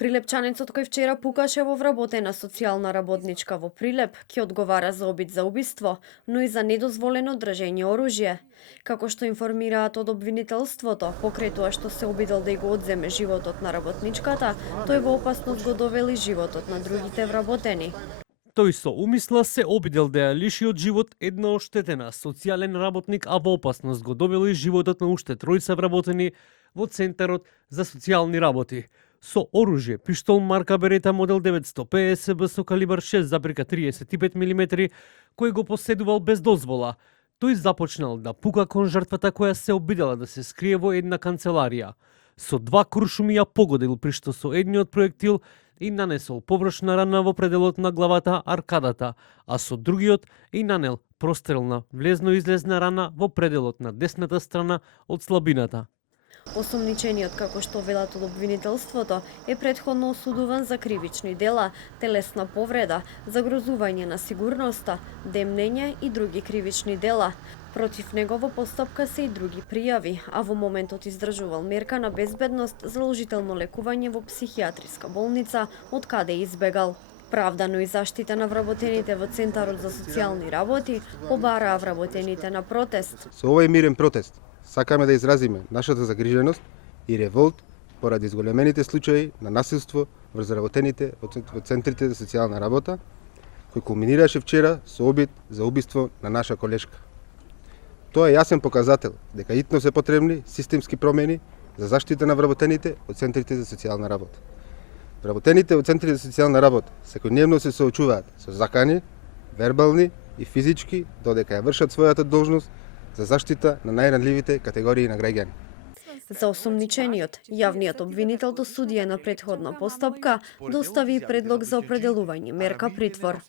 Прилепчанецот кој вчера пукаше во вработена социјална работничка во Прилеп, ќе одговара за обид за убиство, но и за недозволено држење оружје. Како што информираат од обвинителството, покрај тоа што се обидел да ја го одземе животот на работничката, тој во опасност го довели животот на другите вработени. Тој со умисла се обидел да ја лиши од живот една оштетена социјален работник, а во опасност го довел и животот на уште тројца вработени во Центарот за социјални работи. Со оружје, пиштол марка Берета модел 950 СБ со калибар 6,35 мм, кој го поседувал без дозвола. Тој започнал да пука кон жртвата која се обидела да се скрие во една канцеларија. Со два куршуми ја погодил, при што со едниот проектил и нанесол површна рана во пределот на главата аркадата, а со другиот и нанел прострелна влезно-излезна рана во пределот на десната страна од слабината. Осомничениот, како што велат од обвинителството, е претходно осудуван за кривични дела, телесна повреда, загрозување на сигурноста, демнење и други кривични дела. Против него во постапка се и други пријави, а во моментот издржувал мерка на безбедност, задолжително лекување во психијатриска болница, од каде избегал. Правдано и заштита на вработените во Центарот за социјални работи побараа вработените на протест. Со овој мирен протест сакаме да изразиме нашата загриженост и револт поради зголемените случаи на насилство врз работените во центрите за социјална работа, кој кулминираше вчера со обид за убиство на наша колешка. Тоа е јасен показател дека итно се потребни системски промени за заштита на вработените од центрите за социјална работа. Вработените од центрите за социјална работа секојдневно се соочуваат со закани, вербални и физички, додека ја вршат својата должност за заштита на најранливите категории на граѓани. За осомничениот, јавниот обвинител до судија на претходна постапка достави предлог за определување мерка притвор.